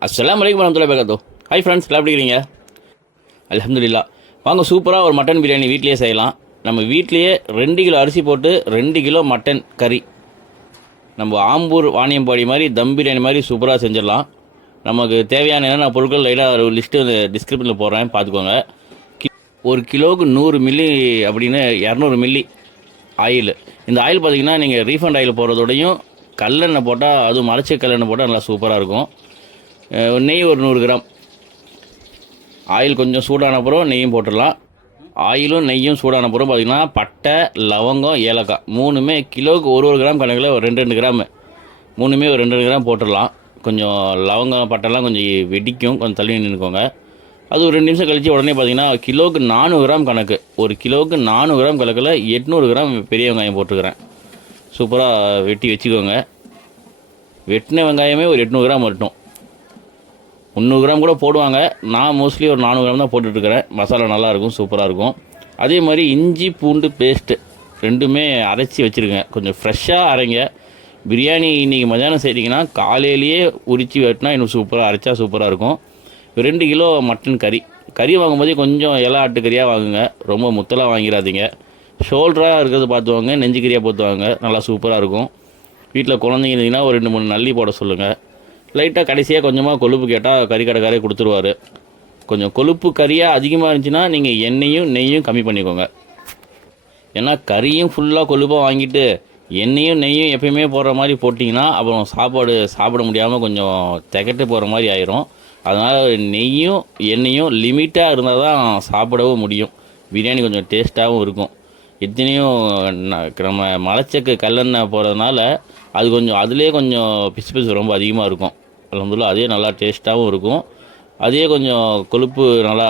அஸ்லாம் வலைக்கம் வரமத்துல்லாஹி பேக்கத்தோ ஹாய் ஃப்ரெண்ட்ஸ் எப்படி இருக்கிறீங்க அல்ஹம்துலில்லா. வாங்க சூப்பராக ஒரு மட்டன் பிரியாணி வீட்லேயே செய்யலாம். நம்ம வீட்லேயே ரெண்டு கிலோ அரிசி போட்டு ரெண்டு கிலோ மட்டன் கறி. நம்ம ஆம்பூர் வாணியம்பாடி மாதிரி தம் பிரியாணி மாதிரி சூப்பராக செஞ்சிடலாம். நமக்கு தேவையான என்னென்ன பொருட்கள் லைட்டாக ஒரு லிஸ்ட்டு டிஸ்கிரிப்ஷனில் போடுறேன் பார்த்துக்கோங்க. கி- ஒரு கிலோவுக்கு நூறு மில்லி அப்படின்னு இரநூறு மில்லி ஆயில். இந்த ஆயில் பார்த்தீங்கன்னா நீங்கள் ரீஃபண்ட் ஆயில் போடுறதோடையும் கல்லெண்ணெய் போட்டால் அதுவும் மரச்ச கல்லெண்ணெய் போட்டால் நல்லா சூப்பராக இருக்கும். நெய் ஒரு நூறு கிராம். ஆயில் கொஞ்சம் சூடான அப்புறம் நெய்யும் போட்டுடலாம். ஆயிலும் நெய்யும் சூடான அப்புறம் பார்த்திங்கன்னா பட்டை லவங்கம் ஏலக்காய் மூணுமே கிலோவுக்கு ஒரு ஒரு கிராம் கணக்கில் ஒரு ரெண்டு ரெண்டு கிராமு. மூணுமே ஒரு ரெண்டு ரெண்டு கிராம் போட்டுடலாம். கொஞ்சம் லவங்கம் பட்டைலாம் கொஞ்சம் வெடிக்கும். கொஞ்சம் தள்ளி நின்றுக்கோங்க அது ஒரு ரெண்டு நிமிஷம் கழித்து உடனே பார்த்தீங்கன்னா கிலோவுக்கு நானூறு கிராம் கணக்கு. ஒரு கிலோவுக்கு நானூறு கிராம் கணக்கில் எட்நூறு கிராம் பெரிய வெங்காயம் போட்டுக்கிறேன். சூப்பராக வெட்டி வச்சுக்கோங்க. வெட்டின வெங்காயமே ஒரு எட்நூறு கிராம் வரட்டும். முந்நூறு கிராம் கூட போடுவாங்க. நான் மோஸ்ட்லி ஒரு நானூறு கிராம் தான் போட்டுட்ருக்கிறேன். மசாலா நல்லாயிருக்கும் சூப்பராக இருக்கும் அதே மாதிரி இஞ்சி பூண்டு பேஸ்ட்டு ரெண்டுமே அரைச்சி வச்சுருங்க கொஞ்சம் ஃப்ரெஷ்ஷாக அரைங்க. பிரியாணி இன்றைக்கி மத்தியானம் செய்கிறீங்கன்னா காலையிலேயே உரித்து வெட்டினா இன்னும் சூப்பராக அரைச்சா சூப்பராக இருக்கும் ரெண்டு கிலோ மட்டன் கறி கறி வாங்கும்போதே கொஞ்சம் இலை ஆட்டு கறியாக வாங்குங்க. ரொம்ப முத்தலாக வாங்கிடாதீங்க ஷோல்டராக இருக்கிறது பார்த்து வாங்க நெஞ்சு கறியாக பார்த்து வாங்க நல்லா சூப்பராக இருக்கும் வீட்டில் குழந்தைங்க இருந்தீங்கன்னா ஒரு ரெண்டு மூணு நல்லி போட சொல்லுங்கள் லைட்டாக கடைசியாக கொஞ்சமாக கொழுப்பு கேட்டால் கறி கடைக்காரே கொடுத்துருவாரு. கொஞ்சம் கொழுப்பு கறியாக அதிகமாக இருந்துச்சுன்னா நீங்கள் எண்ணெயும் நெய்யும் கம்மி பண்ணிக்கோங்க. ஏன்னா கறியும் ஃபுல்லாக கொழுப்பாக வாங்கிட்டு எண்ணெயும் நெய்யும் எப்பயுமே போடுற மாதிரி போட்டிங்கன்னா அப்புறம் சாப்பாடு சாப்பிட முடியாமல் கொஞ்சம் திகட்டு போகிற மாதிரி ஆயிரும். அதனால் நெய்யும் எண்ணெயும் லிமிட்டாக இருந்தால் தான் சாப்பிடவும் முடியும். பிரியாணி கொஞ்சம் டேஸ்ட்டாகவும் இருக்கும். எத்தனையும் நம்ம மலைச்சக்கு கல்லெண்ணெய் போகிறதுனால அது கொஞ்சம் அதுலேயே கொஞ்சம் பிசு பிசு ரொம்ப அதிகமாக இருக்கும். அலமதுல்லா அதே நல்லா டேஸ்ட்டாகவும் இருக்கும். அதே கொஞ்சம் கொழுப்பு நல்லா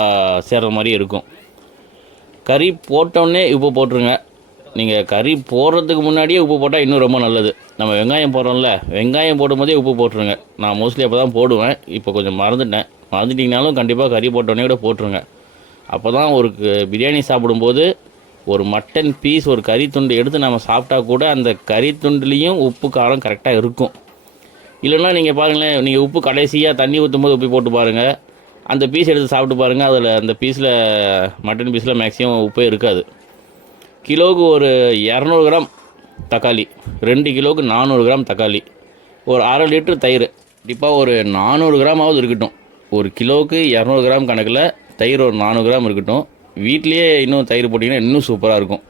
சேர்ற மாதிரி இருக்கும். கறி போட்டோடனே உப்பு போட்டுருங்க. நீங்கள் கறி போடுறதுக்கு முன்னாடியே உப்பு போட்டால் இன்னும் ரொம்ப நல்லது. நம்ம வெங்காயம் போடுறோம்ல வெங்காயம் போடும்போதே உப்பு போட்டுருங்க. நான் மோஸ்ட்லி அப்போ தான் போடுவேன். இப்போ கொஞ்சம் மறந்துட்டேன். மறந்துட்டிங்கனாலும் கண்டிப்பாக கறி போட்டோடனே கூட போட்டுருங்க. அப்போ தான் ஒரு க- பிரியாணி சாப்பிடும்போது ஒரு மட்டன் பீஸ் ஒரு கறி துண்டு எடுத்து நம்ம சாப்பிட்டா கூட அந்த கறி துண்டுலேயும் உப்பு காரம் கரெக்டாக இருக்கும். இல்லைன்னா நீங்கள் பாருங்களேன் நீங்கள் உப்பு கடைசியாக தண்ணி ஊற்றும் போது உப்பு போட்டு பாருங்கள் அந்த பீஸ் எடுத்து சாப்பிட்டு பாருங்கள் அதில் அந்த பீஸில் மட்டன் பீஸில் மேக்ஸிமம் உப்பே இருக்காது. கிலோவுக்கு ஒரு இரநூறு கிராம் தக்காளி ரெண்டு கிலோவுக்கு நானூறு கிராம் தக்காளி ஒரு அரை லிட்டர் தயிர். கண்டிப்பாக ஒரு நானூறு கிராமாவது இருக்கட்டும். ஒரு கிலோவுக்கு இரநூறு கிராம் கணக்கில் தயிர் ஒரு நானூறு கிராம் இருக்கட்டும். வீட்லேயே இன்னும் தயிர் போட்டிங்கன்னா இன்னும் சூப்பராக இருக்கும்.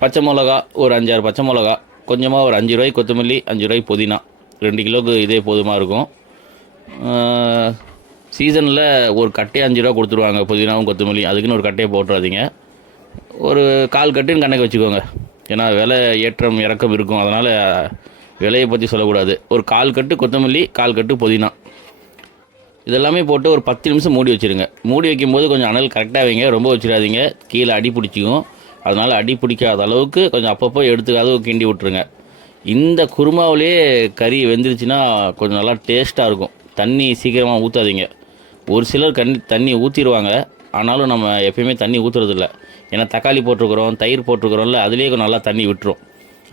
பச்சை மிளகா ஒரு அஞ்சாறு பச்சை மிளகா கொஞ்சமாக ஒரு அஞ்சு ரூபாய் கொத்தமல்லி அஞ்சு ரூபாய் புதினா. ரெண்டு கிலோவுக்கு இதே போதுமாக இருக்கும். சீசனில் ஒரு கட்டையை அஞ்சு ரூபா கொடுத்துருவாங்க புதினாவும் கொத்தமல்லி. அதுக்குன்னு ஒரு கட்டையை போட்டுறாதீங்க. ஒரு கால் கட்டுன்னு கணக்கு வச்சுக்கோங்க. ஏன்னா விலை ஏற்றம் இறக்கம் இருக்கும். அதனால் விலையை பற்றி சொல்லக்கூடாது. ஒரு கால் கட்டு கொத்தமல்லி கால் கட்டு புதினா. இதெல்லாமே போட்டு ஒரு பத்து நிமிஷம் மூடி வச்சுருங்க. மூடி வைக்கும்போது கொஞ்சம் அனல் கரெக்டாக வைங்க. ரொம்ப வச்சிடாதீங்க. கீழே அடி பிடிச்சிக்கும். அதனால் அடி பிடிக்காத அளவுக்கு கொஞ்சம் அப்பப்போ எடுத்துக்காத கிண்டி விட்ருங்க இந்த குருமாவிலே கறி வெந்துருச்சுன்னா கொஞ்சம் நல்லா டேஸ்ட்டாக இருக்கும். தண்ணி சீக்கிரமாக ஊற்றாதீங்க ஒரு சிலர் கண் தண்ணி ஊற்றிடுவாங்க ஆனாலும் நம்ம எப்பயுமே தண்ணி ஊற்றுறதில்ல ஏன்னா தக்காளி போட்டிருக்கிறோம் தயிர் போட்டிருக்கிறோம்ல அதுலேயே கொஞ்சம் நல்லா தண்ணி விட்டுரும்.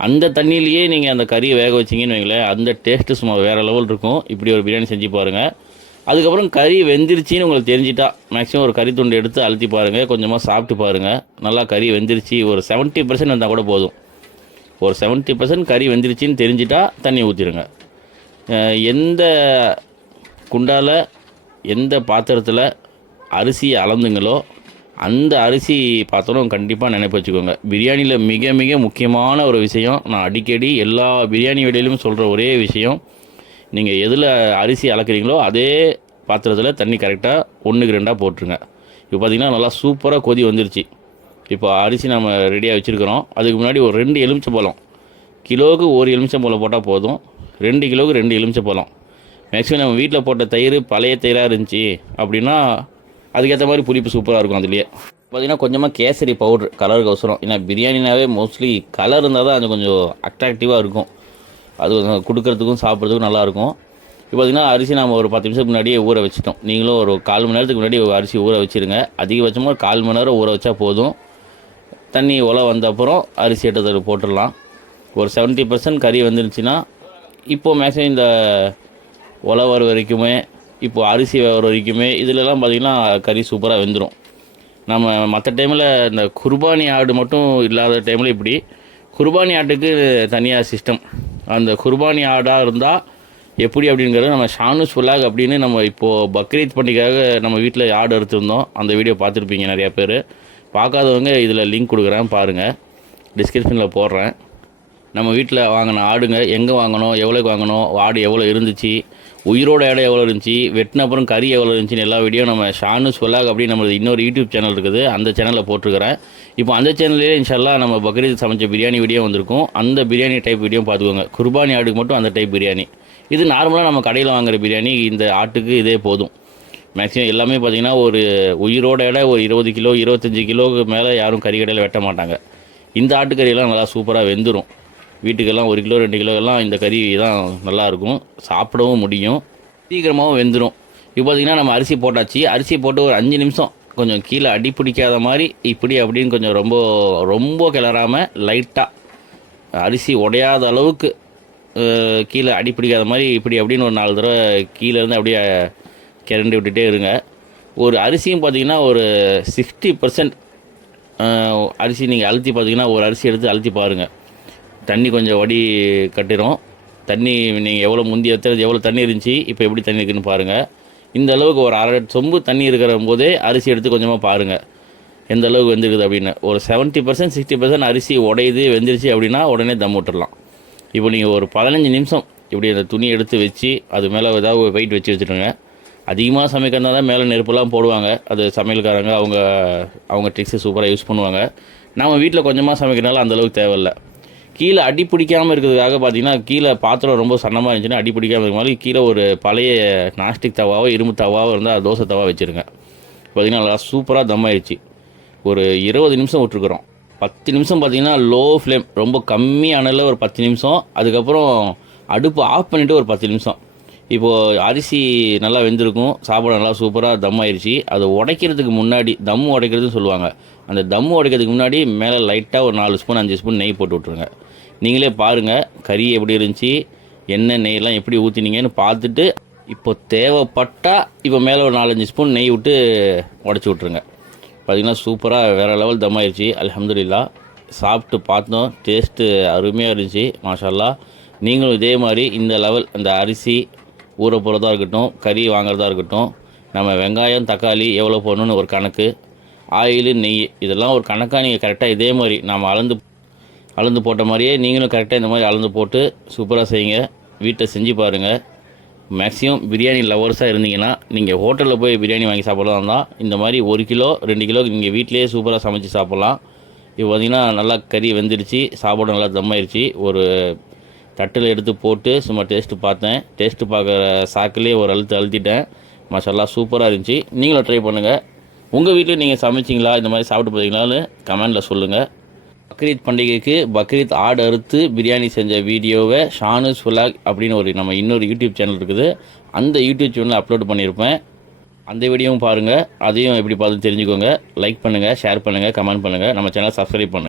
அந்த தண்ணியிலேயே நீங்கள் அந்த கறியை வேக வச்சிங்கன்னு வைங்களேன் அந்த டேஸ்ட்டு சும்மா வேறு லெவல் இருக்கும். இப்படி ஒரு பிரியாணி செஞ்சு பாருங்கள் அதுக்கப்புறம் கறி வெந்திருச்சின்னு உங்களுக்கு தெரிஞ்சிட்டா மேக்ஸிமம் ஒரு கறி துண்டு எடுத்து அழுத்தி பாருங்கள் கொஞ்சமாக சாப்பிட்டு பாருங்கள் நல்லா கறி வெந்திருச்சு ஒரு 70% பர்சன்ட் வந்தால் கூட போதும். ஒரு 70% பர்சன்ட் கறி வெந்திருச்சின்னு தெரிஞ்சிட்டா தண்ணி ஊற்றிடுங்க எந்த குண்டால் எந்த பாத்திரத்தில் அரிசி அளந்துங்களோ அந்த அரிசி பாத்திரம் கண்டிப்பாக நினைப்பு வச்சுக்கோங்க. பிரியாணியில் மிக மிக முக்கியமான ஒரு விஷயம் நான் அடிக்கடி எல்லா பிரியாணி வெளியிலும் சொல்கிற ஒரே விஷயம் நீங்கள் எதில் அரிசி அளக்குறீங்களோ அதே பாத்திரத்தில் தண்ணி கரெக்டாக ஒன்றுக்கு ரெண்டாக போட்டுருங்க. இப்போ பார்த்தீங்கன்னா நல்லா சூப்பராக கொதி வந்துருச்சு. இப்போ அரிசி நம்ம ரெடியாக வச்சுருக்கிறோம். அதுக்கு முன்னாடி ஒரு ரெண்டு எலுமிச்சை பழம். கிலோவுக்கு ஒரு எலுமிச்சை பழம் போட்டால் போதும். ரெண்டு கிலோவுக்கு ரெண்டு எலுமிச்சை பழம். மேக்ஸிமம் நம்ம வீட்டில் போட்ட தயிர் பழைய தயிராக இருந்துச்சு அப்படின்னா அதுக்கேற்ற மாதிரி புளிப்பு சூப்பராக இருக்கும் அதுலேயே. பார்த்தீங்கன்னா கொஞ்சமாக கேசரி பவுட்ரு கலருக்கு அவசரம். ஏன்னா பிரியாணினாவே மோஸ்ட்லி கலர் இருந்தால் தான் அது கொஞ்சம் அட்ராக்டிவாக இருக்கும். அது கொடுக்கறதுக்கும் சாப்பிட்றதுக்கும் நல்லாயிருக்கும் இப்போ பார்த்தீங்கன்னா அரிசி நம்ம ஒரு பத்து நிமிஷத்துக்கு முன்னாடியே ஊற வச்சிட்டோம். நீங்களும் ஒரு கால் மணி நேரத்துக்கு முன்னாடி அரிசி ஊற வச்சுருங்க. அதிகபட்சமாக ஒரு கால் மணி நேரம் ஊற வச்சா போதும். தண்ணி உலை வந்த அப்புறம் அரிசி எடுத்து போட்டுடலாம். ஒரு 70% பர்சன்ட் கறி வந்துருச்சுன்னா இப்போது மேக்ஸிமம் இந்த உலை வர வரைக்குமே இப்போது அரிசி வர வரைக்குமே இதிலலாம் பார்த்திங்கன்னா கறி சூப்பராக வெந்துடும் நம்ம மற்ற டைமில் இந்த குர்பானி ஆடு மட்டும் இல்லாத டைமில் இப்படி குர்பானி ஆட்டுக்கு தனியாக சிஸ்டம் அந்த குர்பானி ஆடாக இருந்தால் எப்படி அப்படிங்கிறது நம்ம ஷானுஸ் ஃபுல்லாக் அப்படின்னு நம்ம இப்போது பக்ரீத் பண்டிகைக்காக நம்ம வீட்டில் ஆடு எடுத்திருந்தோம் அந்த வீடியோ பார்த்துருப்பீங்க நிறையா பேர். பார்க்காதவங்க இதில் லிங்க் கொடுக்குறேன் பாருங்கள் டிஸ்கிரிப்ஷனில் போடுறேன். நம்ம வீட்டில் வாங்கின ஆடுங்க எங்கே வாங்கணும் எவ்வளோக்கு வாங்கணும் ஆடு எவ்வளோ இருந்துச்சு உயிரோட இடம் எவ்வளோ இருந்துச்சு வெட்டின அப்புறம் கறி எவ்வளோ இருந்துச்சுன்னு எல்லா வீடியோ நம்ம ஷானு சொல்லாக் அப்படின்னு நம்மளது இன்னொரு யூடியூப் சேனல் இருக்குது. அந்த சேனலில் போட்டிருக்கிறேன். இப்போ அந்த சேனல்லே இன்ஷால்லா நம்ம பக்ரீத் சமைச்ச பிரியாணி வீடியோ வந்திருக்கும். அந்த பிரியாணி டைப் வீடியோ பார்த்துக்கோங்க. குர்பானி ஆடுக்கு மட்டும் அந்த டைப் பிரியாணி. இது நார்மலாக நம்ம கடையில் வாங்குகிற பிரியாணி. இந்த ஆட்டுக்கு இதே போதும். மேக்ஸிமம் எல்லாமே பார்த்தீங்கன்னா ஒரு உயிரோட இட ஒரு இருபது கிலோ இருபத்தஞ்சி கிலோவுக்கு மேலே யாரும் கறி கடையில் வெட்ட மாட்டாங்க. இந்த ஆட்டுக்கறியெல்லாம் நல்லா சூப்பராக வெந்துடும் வீட்டுக்கெல்லாம் ஒரு கிலோ ரெண்டு கிலோ எல்லாம் இந்த கறி தான் நல்லாயிருக்கும். சாப்பிடவும் முடியும். சீக்கிரமாகவும் வெந்துடும் இப்போ பார்த்தீங்கன்னா நம்ம அரிசி போட்டாச்சு. அரிசி போட்டு ஒரு அஞ்சு நிமிஷம் கொஞ்சம் கீழே அடி பிடிக்காத மாதிரி இப்படி அப்படின்னு கொஞ்சம் ரொம்ப ரொம்ப கிளறாமல் லைட்டாக அரிசி உடையாத அளவுக்கு கீழே அடி பிடிக்காத மாதிரி இப்படி அப்படின்னு ஒரு நாலு தடவை கீழேருந்து அப்படியே கிரண்டி விட்டுட்டே இருங்க. ஒரு அரிசியும் பார்த்தீங்கன்னா ஒரு சிக்ஸ்டி பர்சன்ட் அரிசி நீங்கள் அழுத்தி பார்த்தீங்கன்னா ஒரு அரிசி எடுத்து அழுத்தி பாருங்கள் தண்ணி கொஞ்சம் வடி கட்டிடும் தண்ணி நீங்கள் எவ்வளோ முந்தி எத்தனை எவ்வளோ தண்ணி இருந்துச்சு இப்போ எப்படி தண்ணி இருக்குன்னு பாருங்கள் இந்த அளவுக்கு ஒரு அரை சொம்பு தண்ணி இருக்கிற போதே அரிசி எடுத்து கொஞ்சமாக பாருங்கள் எந்த அளவுக்கு வெந்திருக்குது அப்படின்னு. ஒரு செவன்ட்டி பர்சன்ட் சிக்ஸ்டி பர்சன்ட் அரிசி உடையுது வெந்துருச்சு அப்படின்னா உடனே தம் விட்டுடலாம் இப்போ நீங்கள் ஒரு பதினஞ்சு நிமிஷம் இப்படி அந்த துணி எடுத்து வச்சு அது மேலே ஏதாவது வெயிட் வச்சு வச்சுருங்க அதிகமாக சமைக்கிறதா தான் மேலே நெருப்புலாம் போடுவாங்க. அது சமையல்காரங்க அவங்க அவங்க ட்ரிக்ஸை சூப்பராக யூஸ் பண்ணுவாங்க. நம்ம வீட்டில் கொஞ்சமாக சமைக்கிறனால அந்தளவுக்கு தேவையில்லை. கீழே அடி பிடிக்காமல் இருக்கிறதுக்காக பார்த்தீங்கன்னா கீழே பாத்திரம் ரொம்ப சன்னமாக இருந்துச்சுன்னா அடி பிடிக்காமல் இருக்கிற மாதிரி கீழே ஒரு பழைய நாஸ்டிக் தவாவோ இரும்பு தவாவோ இருந்தால் தோசை தவா வச்சுருங்க. பார்த்தீங்கன்னா நல்லா சூப்பராக தம் ஆயிடுச்சு ஒரு இருபது நிமிஷம் விட்ருக்குறோம் பத்து நிமிஷம் பார்த்தீங்கன்னா லோ ஃப்ளேம் ரொம்ப கம்மியானதில் ஒரு பத்து நிமிஷம். அதுக்கப்புறம் அடுப்பு ஆஃப் பண்ணிவிட்டு ஒரு பத்து நிமிஷம். இப்போது அரிசி நல்லா வெந்திருக்கும். சாப்பாடு நல்லா சூப்பராக தம் ஆயிடுச்சு அது உடைக்கிறதுக்கு முன்னாடி தம் உடைக்கிறதுன்னு சொல்லுவாங்க. அந்த தம் உடைக்கிறதுக்கு முன்னாடி மேலே லைட்டாக ஒரு நாலு ஸ்பூன் அஞ்சு ஸ்பூன் நெய் போட்டு விட்ருங்க நீங்களே பாருங்கள் கறி எப்படி இருந்துச்சு எண்ணெய் நெய்யெல்லாம் எப்படி ஊற்றினீங்கன்னு பார்த்துட்டு இப்போ தேவைப்பட்டால் இப்போ மேலே ஒரு நாலஞ்சு ஸ்பூன் நெய் விட்டு உடச்சி விட்ருங்க பார்த்திங்கன்னா சூப்பராக வேறு லெவல் தம் ஆயிடுச்சு அல்ஹம்துலில்லா. சாப்பிட்டு பார்த்தோம் டேஸ்ட்டு அருமையாக இருந்துச்சு மாஷால்லா நீங்களும் இதே மாதிரி இந்த லெவல் அந்த அரிசி ஊற போகிறதா இருக்கட்டும் கறி வாங்குறதா இருக்கட்டும் நம்ம வெங்காயம் தக்காளி எவ்வளோ போடணும்னு ஒரு கணக்கு ஆயில் நெய் இதெல்லாம் ஒரு கணக்காக நீங்கள் கரெக்டாக இதே மாதிரி நாம் அளந்து அளந்து போட்ட மாதிரியே நீங்களும் கரெக்டாக இந்த மாதிரி அளந்து போட்டு சூப்பராக செய்யுங்க. வீட்டை செஞ்சு பாருங்கள் மேக்ஸிமம் பிரியாணி லவர்ஸாக இருந்தீங்கன்னா நீங்கள் ஹோட்டலில் போய் பிரியாணி வாங்கி சாப்பிட்லாம் தான் இந்த மாதிரி ஒரு கிலோ ரெண்டு கிலோ நீங்கள் வீட்டிலேயே சூப்பராக சமைச்சு சாப்பிட்லாம். இப்போ பார்த்திங்கன்னா நல்லா கறி வெந்துடுச்சு சாப்பாடு நல்லா தம்மாயிருச்சு ஒரு தட்டில் எடுத்து போட்டு சும்மா டேஸ்ட்டு பார்த்தேன். டேஸ்ட்டு பார்க்குற சாக்குலேயே ஒரு அழுத்து அழுத்திட்டேன். மசாலா சூப்பராக இருந்துச்சு. நீங்களும் ட்ரை பண்ணுங்கள் உங்கள் வீட்டில் நீங்கள் சமைச்சிங்களா? இந்த மாதிரி சாப்பிட்டு பார்த்தீங்களான்னு கமெண்டில் சொல்லுங்கள் பக்ரீத் பண்டிகைக்கு பக்ரீத் ஆடு அறுத்து பிரியாணி செஞ்ச வீடியோவை ஷானுஸ் ஃபுல்லாக் அப்படின்னு ஒரு நம்ம இன்னொரு யூடியூப் சேனல் இருக்குது. அந்த யூடியூப் சேனலில் அப்லோட் பண்ணியிருப்பேன். அந்த வீடியோவும் பாருங்கள் அதையும் எப்படி பார்த்து தெரிஞ்சுக்கோங்க. லைக் பண்ணுங்கள் ஷேர் பண்ணுங்கள் கமெண்ட் பண்ணுங்கள் நம்ம சேனலை சப்ஸ்கிரைப் பண்ணுங்கள்